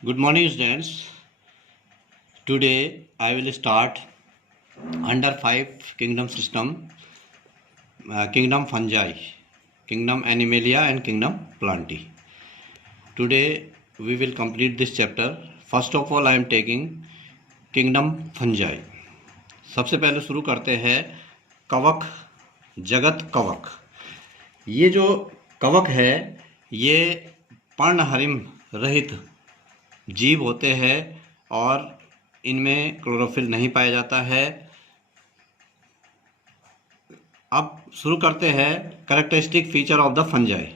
Good morning, students. Today I will start under five kingdom system, kingdom fungi, kingdom animalia, and kingdom plantae. Today we will complete this chapter. First of all, I am taking kingdom fungi. सबसे पहले शुरू करते हैं कवक, जगत कवक। ये जो कवक है ये पर्णहरिम रहित जीव होते हैं और इनमें क्लोरोफिल नहीं पाया जाता है। अब शुरू करते हैं characteristic feature of the fungi.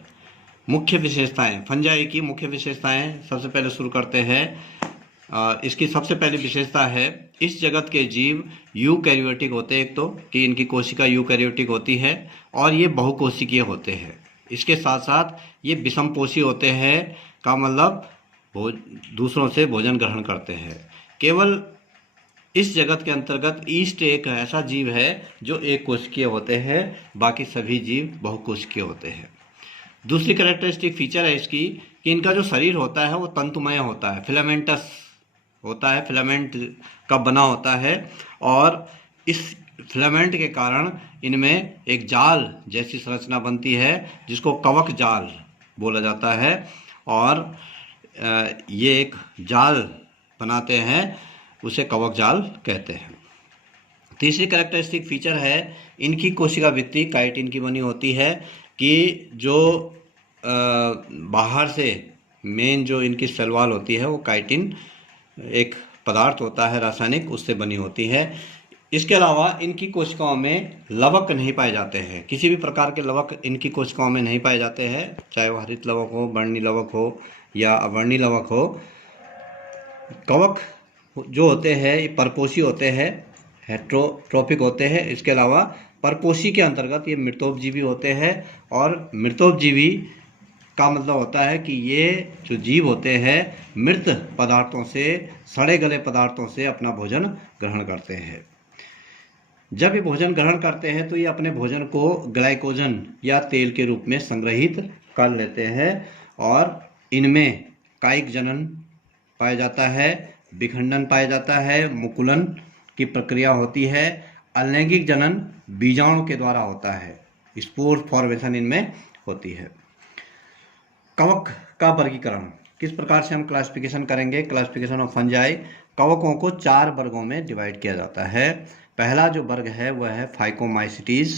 मुख्य विशेषताएं, फंजाई की मुख्य विशेषताएं सबसे पहले शुरू करते हैं। इसकी सबसे पहली विशेषता है इस जगत के जीव यूकैरियोटिक होते हैं। एक तो कि इनकी कोशिका यूकैरियोटिक होती है और ये बहुकोशिकीय होते हैं। इसके साथ साथ ये विषमपोषी होते हैं, का मतलब दूसरों से भोजन ग्रहण करते हैं। केवल इस जगत के अंतर्गत ईस्ट एक ऐसा जीव है जो एक कोशिकीय होते हैं, बाकी सभी जीव बहुकोशिकीय होते हैं। दूसरी कैरेक्टरिस्टिक फीचर है इसकी कि इनका जो शरीर होता है वो तंतुमय होता है, फिलामेंटस होता है, फिलामेंट का बना होता है और इस फिलामेंट के कारण इनमें एक जाल जैसी संरचना बनती है जिसको कवक जाल बोला जाता है और ये एक जाल बनाते हैं, उसे कवक जाल कहते हैं। तीसरी कैरेक्टरिस्टिक फीचर है इनकी कोशिका भित्ति काइटिन की बनी होती है कि जो बाहर से मेन जो इनकी सेल वॉल होती है वो काइटिन एक पदार्थ होता है रासायनिक, उससे बनी होती है। इसके अलावा इनकी कोशिकाओं में लवक नहीं पाए जाते हैं, किसी भी प्रकार के लवक इनकी कोशिकाओं में नहीं पाए जाते हैं, चाहे वो हरित लवक हो, वर्णी लवक हो या अवर्णी लवक हो। कवक जो होते हैं ये परपोषी होते हैं, हेट्रोट्रोपिक होते हैं। इसके अलावा परपोषी के अंतर्गत ये मृतोपजीवी होते हैं और मृतोपजीवी का मतलब होता है कि ये जो जीव होते हैं मृत पदार्थों से, सड़े गले पदार्थों से अपना भोजन ग्रहण करते हैं। जब ये भोजन ग्रहण करते हैं तो ये अपने भोजन को ग्लाइकोजन या तेल के रूप में संग्रहित कर लेते हैं और इनमें कायिक जनन पाया जाता है, विखंडन पाया जाता है, मुकुलन की प्रक्रिया होती है, अलैंगिक जनन बीजाणु के द्वारा होता है, स्पोर फॉर्मेशन इनमें होती है। कवक का वर्गीकरण किस प्रकार से हम क्लासिफिकेशन करेंगे? Classification of fungi. कवकों को 4 वर्गों में डिवाइड किया जाता है। पहला जो वर्ग है वह है फाइकोमाइसिटीज,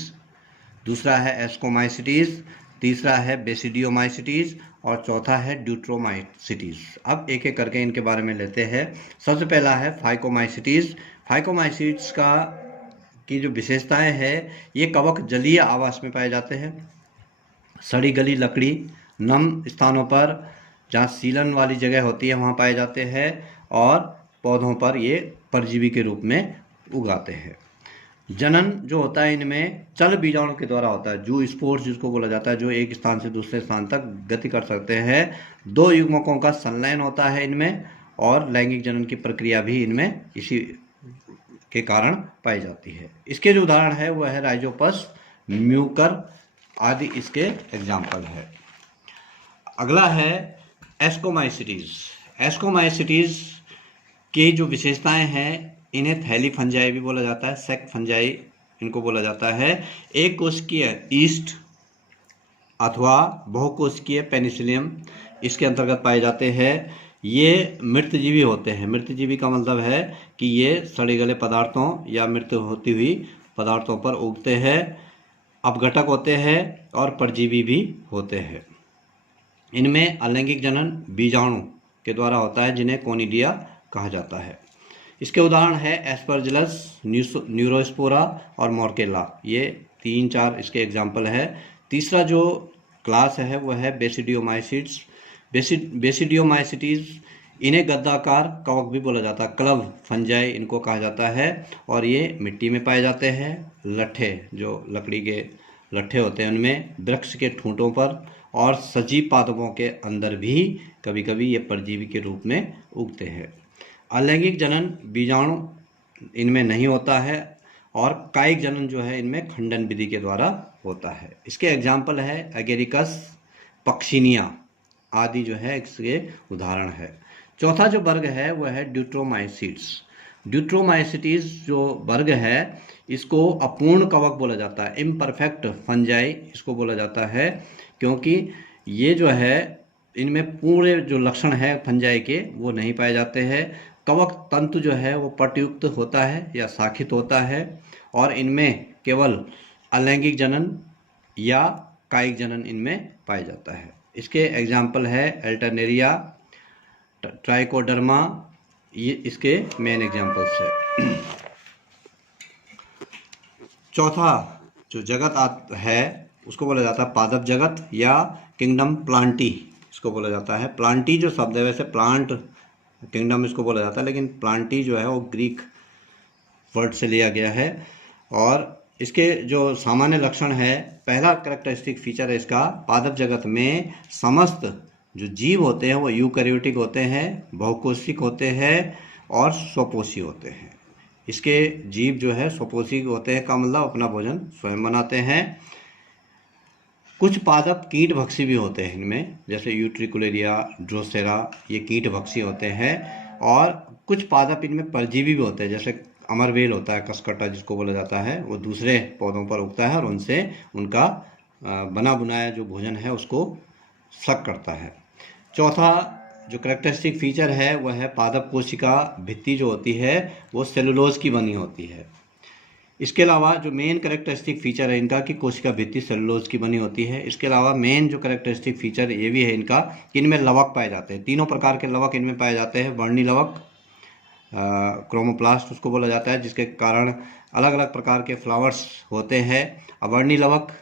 दूसरा है एस्कोमाइसिटीज, तीसरा है बेसिडियोमाइसिटीज और चौथा है ड्यूट्रोमाइसिटीज। अब एक एक करके इनके बारे में लेते हैं। सबसे पहला है फाइकोमाइसिटीज। फाइकोमाइसिट्स की जो विशेषताएं हैं, ये कवक जलीय आवास में पाए जाते हैं, सड़ी गली लकड़ी, नम स्थानों पर जहाँ सीलन वाली जगह होती है वहाँ पाए जाते हैं और पौधों पर ये परजीवी के रूप में उगाते हैं। जनन जो होता है इनमें चल बीजाणु के द्वारा होता है, जू स्पोर्स जिसको बोला जाता है, जो एक स्थान से दूसरे स्थान तक गति कर सकते हैं। 2 युग्मकों का संलयन होता है इनमें और लैंगिक जनन की प्रक्रिया भी इनमें इसी के कारण पाई जाती है। इसके जो उदाहरण है वह है राइजोपस, म्यूकर आदि इसके एग्जाम्पल है। अगला है एस्कोमाइसिटीज। एस्कोमाइसिटीज की जो विशेषताएं हैं, इन्हें थैली फंजाई भी बोला जाता है, सेक फंजाई इनको बोला जाता है। एक कोशिकीय ईस्ट अथवा बहुकोशिकीय पेनिसिलियम इसके अंतर्गत पाए जाते हैं। ये मृतजीवी होते हैं। मृतजीवी का मतलब है कि ये सड़े गले पदार्थों या मृत होती हुई पदार्थों पर उगते हैं, अपघटक होते हैं और परजीवी भी होते हैं। इनमें अलैंगिक जनन बीजाणु के द्वारा होता है जिन्हें कोनिडिया कहा जाता है। इसके उदाहरण है एस्परजिलस, न्यूरोस्पोरा और मोर्केला। ये 3-4 इसके एग्जाम्पल है। तीसरा जो क्लास है वह है बेसिडियोमाइसिट्स। बेसिडियोमाइसिटीज इन्हें गद्दाकार कवक भी बोला जाता है, क्लब फंजाई इनको कहा जाता है और ये मिट्टी में पाए जाते हैं। लट्ठे, जो लकड़ी के लट्ठे होते हैं उनमें, वृक्ष के ठूंठों पर और सजीव पादपों के अंदर भी कभी कभी ये परजीवी के रूप में उगते हैं। अलैंगिक जनन बीजाणु इनमें नहीं होता है और कायिक जनन जो है इनमें खंडन विधि के द्वारा होता है। इसके एग्जाम्पल है एगेरिकस, पक्सिनिया आदि जो है इसके उदाहरण है। चौथा जो वर्ग है वह है ड्यूट्रोमाइसीट्स। ड्यूट्रोमाइसीट्स जो वर्ग है इसको अपूर्ण कवक बोला जाता है, इम्परफेक्ट फंजाई इसको बोला जाता है, क्योंकि ये जो है इनमें पूरे जो लक्षण है फंजाई के वो नहीं पाए जाते हैं। कवक तंतु जो है वो पटयुक्त होता है या शाखित होता है, और इनमें केवल अलैंगिक जनन या कायिक जनन इनमें पाया जाता है। इसके एग्जाम्पल है अल्टरनेरिया, ट्राइकोडर्मा, ये इसके मेन एग्जाम्पल्स है। चौथा जो जगत है उसको बोला जाता है पादप जगत या किंगडम प्लांटी इसको बोला जाता है। प्लांटी जो शब्द है, वैसे प्लांट किंगडम इसको बोला जाता है, लेकिन प्लांटी जो है वो ग्रीक वर्ड से लिया गया है। और इसके जो सामान्य लक्षण है, पहला कैरेक्टरिस्टिक फीचर है इसका, पादप जगत में समस्त जो जीव होते हैं वो यूकैरियोटिक होते हैं, बहुकोशिक होते हैं और स्वपोषी होते हैं। इसके जीव जो है स्वपोषी होते हैं का मतलब अपना भोजन स्वयं बनाते हैं। कुछ पादप कीटभक्षी भी होते हैं इनमें, जैसे यूट्रिकुलेरिया, ड्रोसेरा, ये कीटभक्षी होते हैं। और कुछ पादप इनमें परजीवी भी होते हैं, जैसे अमरवेल होता है, कसकटा जिसको बोला जाता है, वो दूसरे पौधों पर उगता है और उनसे उनका बना बुनाया जो भोजन है उसको सक करता है। चौथा जो कैरेक्टरिस्टिक फीचर है वह है पादप कोशिका भित्ति जो होती है वो सेलुलोज की बनी होती है। इसके अलावा जो मेन कैरेक्टरिस्टिक फीचर है इनका कि कोशिका भित्ति सेलुलोज की बनी होती है। इसके अलावा मेन जो कैरेक्टरिस्टिक फीचर ये भी है इनका कि इनमें लवक पाए जाते हैं, तीनों प्रकार के लवक इनमें पाए जाते हैं। वर्णी लवक, क्रोमोप्लास्ट उसको बोला जाता है, जिसके कारण अलग अलग प्रकार के फ्लावर्स होते हैं। अवर्णी लवक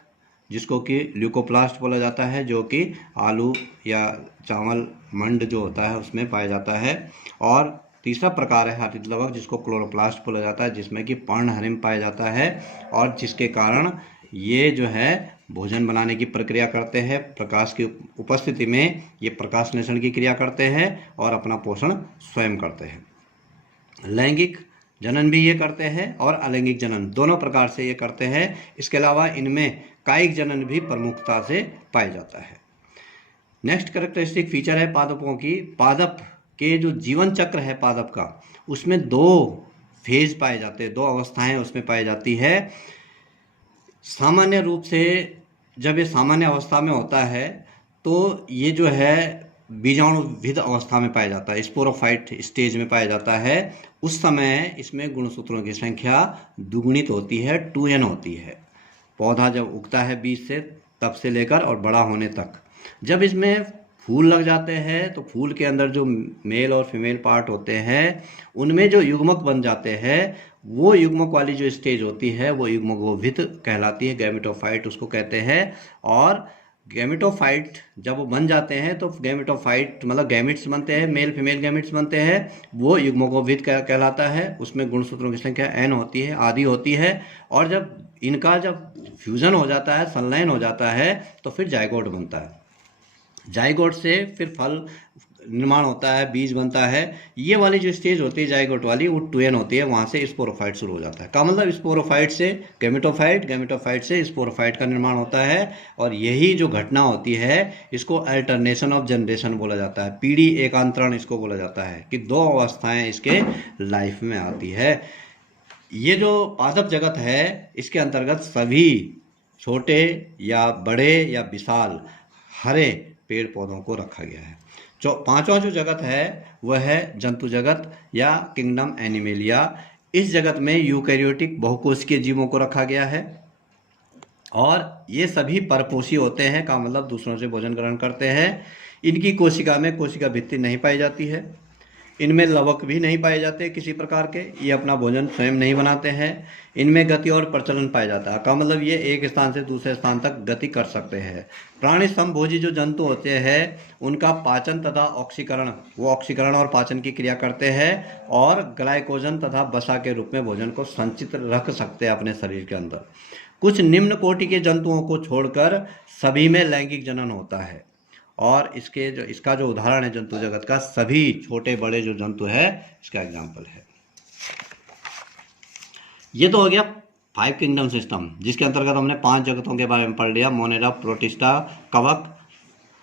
जिसको कि ल्यूकोप्लास्ट बोला जाता है, जो कि आलू या चावल मंड जो होता है उसमें पाया जाता है। और तीसरा प्रकार है हरित लवक जिसको क्लोरोप्लास्ट बोला जाता है, जिसमें कि पर्णहरिम पाया जाता है और जिसके कारण ये जो है भोजन बनाने की प्रक्रिया करते हैं। प्रकाश की उपस्थिति में ये प्रकाशनेषण की क्रिया करते हैं और अपना पोषण स्वयं करते हैं। लैंगिक जनन भी ये करते हैं और अलैंगिक जनन दोनों प्रकार से ये करते हैं। इसके अलावा इनमें कायिक जनन भी प्रमुखता से पाया जाता है। नेक्स्ट कैरेक्टरिस्टिक फीचर है पादपों की, पादप के जो जीवन चक्र है पादप का उसमें दो फेज पाए जाते हैं, दो अवस्थाएं उसमें पाई जाती है। सामान्य रूप से जब ये सामान्य अवस्था में होता है तो ये जो है बीजाणुविद अवस्था में पाया जाता है, स्पोरोफाइट स्टेज में पाया जाता है। उस समय इसमें गुणसूत्रों की संख्या दुगुणित होती है, 2n होती है। पौधा जब उगता है बीज से तब से लेकर और बड़ा होने तक, जब इसमें फूल लग जाते हैं तो फूल के अंदर जो मेल और फीमेल पार्ट होते हैं उनमें जो युग्मक बन जाते हैं, वो युग्मक वाली जो स्टेज होती है वो युग्मकोभित कहलाती है, गैमेटोफाइट उसको कहते हैं। और गैमेटोफाइट जब वो बन जाते हैं तो गैमेटोफाइट मतलब गैमिट्स बनते हैं, मेल फीमेल गैमिट्स बनते हैं, वो युग्मकोभित कहलाता है। उसमें गुणसूत्रों की संख्या n होती है, आदि होती है। और जब इनका जब फ्यूजन हो जाता है, संलयन हो जाता है, तो फिर जाइगोट बनता है। जाइगोट से फिर फल निर्माण होता है, बीज बनता है। ये वाली जो स्टेज होती है जाइगोट वाली वो 2n होती है, वहाँ से स्पोरोफाइट शुरू हो जाता है। का मतलब स्पोरोफाइट से गैमेटोफाइट, गैमेटोफाइट से स्पोरोफाइट का निर्माण होता है। और यही जो घटना होती है इसको अल्टरनेशन ऑफ जनरेशन बोला जाता है, पीढ़ी एकांतरण इसको बोला जाता है, कि दो अवस्थाएं इसके लाइफ में आती है। ये जो पादप जगत है इसके अंतर्गत सभी छोटे या बड़े या विशाल हरे पेड़ पौधों को रखा गया है। पांचवा जो जगत है वह है जंतु जगत या किंगडम एनिमेलिया। इस जगत में यूकैरियोटिक बहुकोशिकीय जीवों को रखा गया है और ये सभी परपोषी होते हैं, का मतलब दूसरों से भोजन ग्रहण करते हैं। इनकी कोशिका में कोशिका भित्ति नहीं पाई जाती है, इनमें लवक भी नहीं पाए जाते किसी प्रकार के, ये अपना भोजन स्वयं नहीं बनाते हैं। इनमें गति और प्रचलन पाया जाता है, का मतलब ये एक स्थान से दूसरे स्थान तक गति कर सकते हैं। प्राणी समभोजी जो जंतु होते हैं उनका पाचन तथा ऑक्सीकरण, वो ऑक्सीकरण और पाचन की क्रिया करते हैं और ग्लाइकोजन तथा वसा के रूप में भोजन को संचित रख सकते हैं अपने शरीर के अंदर। कुछ निम्न कोटि के जंतुओं को छोड़कर सभी में लैंगिक जनन होता है। और इसका जो उदाहरण है जंतु जगत का, सभी छोटे बड़े जो जंतु है इसका एग्जाम्पल है। ये तो हो गया 5 किंगडम सिस्टम, जिसके अंतर्गत हमने 5 जगतों के बारे में पढ़ लिया, मोनेरा, प्रोटिस्टा, कवक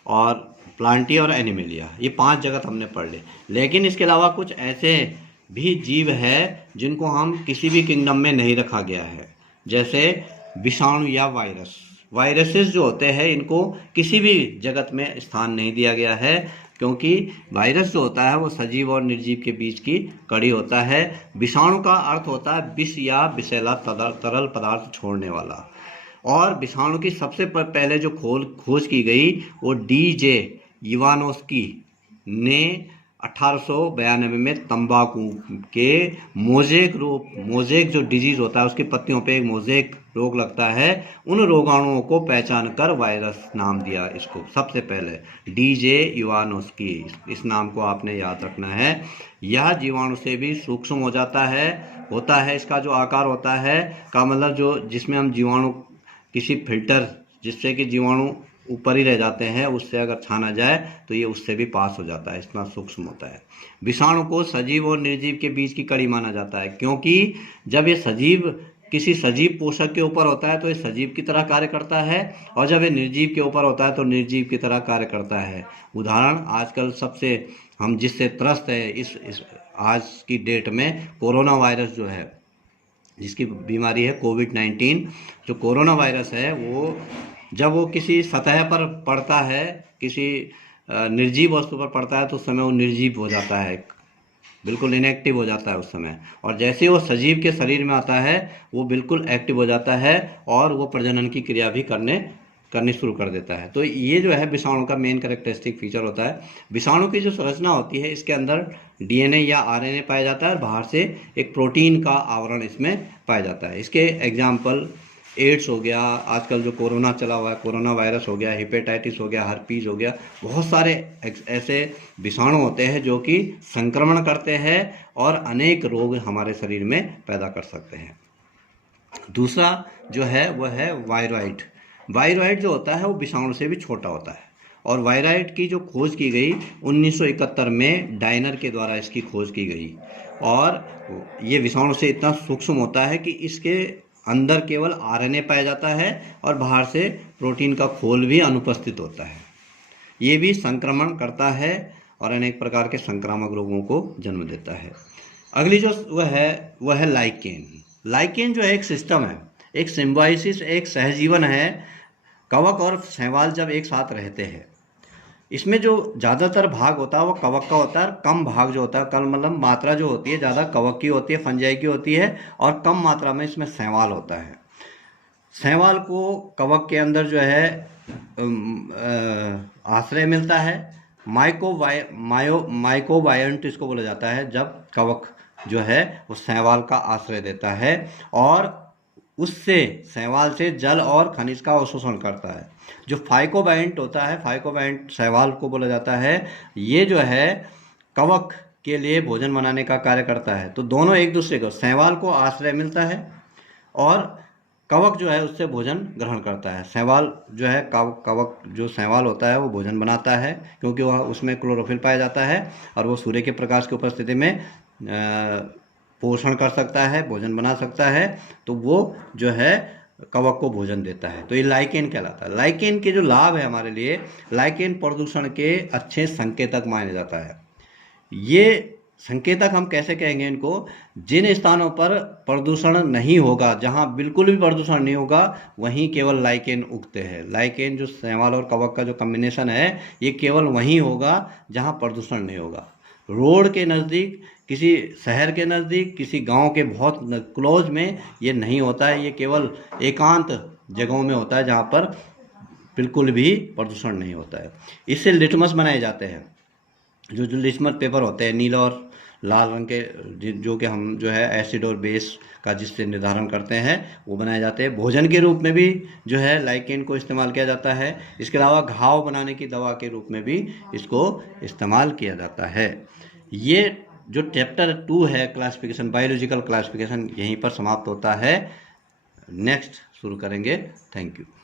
और प्लांटिया और एनिमेलिया, ये 5 जगत हमने पढ़ ली। लेकिन इसके अलावा कुछ ऐसे भी जीव है जिनको हम किसी भी किंगडम में नहीं रखा गया है, जैसे विषाणु या वायरस। वायरसेस जो होते हैं इनको किसी भी जगत में स्थान नहीं दिया गया है, क्योंकि वायरस जो होता है वो सजीव और निर्जीव के बीच की कड़ी होता है। विषाणु का अर्थ होता है विष या विषैला तरल पदार्थ छोड़ने वाला। और विषाणु की सबसे पहले जो खोज की गई वो DJ इवानोस्की ने 1892 में तंबाकू के मोजेक जो डिजीज होता है उसकी पत्तियों पे एक मोजेक रोग लगता है, उन रोगाणुओं को पहचान कर वायरस नाम दिया इसको सबसे पहले, DJ इवानोस्की। इस नाम को आपने याद रखना है। यह जीवाणु से भी सूक्ष्म होता है। इसका जो आकार होता है का मतलब जो जिसमें हम जीवाणु किसी फिल्टर जिससे कि जीवाणु ऊपर ही रह जाते हैं उससे अगर छाना जाए तो ये उससे भी पास हो जाता है, इतना सूक्ष्म होता है। विषाणु को सजीव और निर्जीव के बीच की कड़ी माना जाता है, क्योंकि जब ये किसी सजीव पोषक के ऊपर होता है तो ये सजीव की तरह कार्य करता है, और जब ये निर्जीव के ऊपर होता है तो निर्जीव की तरह कार्य करता है। उदाहरण आजकल सबसे हम जिससे त्रस्त है इस आज की डेट में कोरोना वायरस जो है, जिसकी बीमारी है कोविड-19। जो कोरोना वायरस है वो जब वो किसी सतह पर पड़ता है, किसी निर्जीव वस्तु पर पड़ता है तो उस समय वो निर्जीव हो जाता है, बिल्कुल इनएक्टिव हो जाता है उस समय। और जैसे वो सजीव के शरीर में आता है वो बिल्कुल एक्टिव हो जाता है और वो प्रजनन की क्रिया भी करनी शुरू कर देता है। तो ये जो है विषाणु का मेन कैरेक्टरिस्टिक फीचर होता है। विषाणु की जो संरचना होती है इसके अंदर DNA या RNA पाया जाता है और बाहर से एक प्रोटीन का आवरण इसमें पाया जाता है। इसके एग्जाम्पल एड्स हो गया, आजकल जो कोरोना चला हुआ है कोरोना वायरस हो गया, हेपेटाइटिस हो गया, हर्पीज हो गया, बहुत सारे ऐसे विषाणु होते हैं जो कि संक्रमण करते हैं और अनेक रोग हमारे शरीर में पैदा कर सकते हैं। दूसरा जो है वह है वायरॉइड। वायरॉइड जो होता है वो विषाणु से भी छोटा होता है, और वायरॉइड की जो खोज की गई 1971 में डायनर के द्वारा इसकी खोज की गई। और ये विषाणु से इतना सूक्ष्म होता है कि इसके अंदर केवल RNA पाया जाता है और बाहर से प्रोटीन का खोल भी अनुपस्थित होता है। ये भी संक्रमण करता है और अनेक प्रकार के संक्रामक रोगों को जन्म देता है। अगली जो वह है लाइकेन। लाइकेन जो है एक सिस्टम है, एक सिम्बायोसिस, एक सहजीवन है। कवक और शैवाल जब एक साथ रहते हैं, इसमें जो ज़्यादातर भाग होता है वो कवक का होता है, कम भाग जो होता है कल मतलब मात्रा जो होती है ज़्यादा कवक की होती है, फंजाई की होती है, और कम मात्रा में इसमें शैवाल होता है। शैवाल को कवक के अंदर जो है आश्रय मिलता है। माइकोबायंट इसको बोला जाता है, जब कवक जो है वो शैवाल का आश्रय देता है और उससे शैवाल से जल और खनिज का अवशोषण करता है। जो फाइकोबायंट होता है, फाइकोबायंट शैवाल को बोला जाता है, ये जो है कवक के लिए भोजन बनाने का कार्य करता है। तो दोनों एक दूसरे को, शैवाल को आश्रय मिलता है और कवक जो है उससे भोजन ग्रहण करता है। शैवाल जो है कवक जो शैवाल होता है वो भोजन बनाता है, क्योंकि वह उसमें क्लोरोफिल पाया जाता है और वो सूर्य के प्रकाश की उपस्थिति में पोषण कर सकता है, भोजन बना सकता है, तो वो जो है कवक को भोजन देता है। तो ये लाइकेन कहलाता है। लाइकेन के जो लाभ है हमारे लिए, लाइकेन प्रदूषण के अच्छे संकेतक माने जाता है। ये संकेतक हम कैसे कहेंगे इनको, जिन स्थानों पर प्रदूषण नहीं होगा, जहां बिल्कुल भी प्रदूषण नहीं होगा, वहीं केवल लाइकेन उगते हैं। लाइकेन जो शैवाल और कवक का जो कॉम्बिनेशन है ये केवल वहीं होगा जहां प्रदूषण नहीं होगा। रोड के नज़दीक, किसी शहर के नज़दीक, किसी गांव के बहुत क्लोज में ये नहीं होता है। ये केवल एकांत जगहों में होता है जहां पर बिल्कुल भी प्रदूषण नहीं होता है। इससे लिटमस बनाए जाते हैं। जो लिटमस पेपर होते हैं नीला और लाल रंग के, जो कि हम जो है एसिड और बेस का जिससे निर्धारण करते हैं, वो बनाए जाते हैं। भोजन के रूप में भी जो है लाइकेन को इस्तेमाल किया जाता है। इसके अलावा घाव बनाने की दवा के रूप में भी इसको इस्तेमाल किया जाता है। ये जो चैप्टर 2 है क्लासिफिकेशन, बायोलॉजिकल क्लासिफिकेशन, यहीं पर समाप्त होता है। नेक्स्ट शुरू करेंगे। Thank you.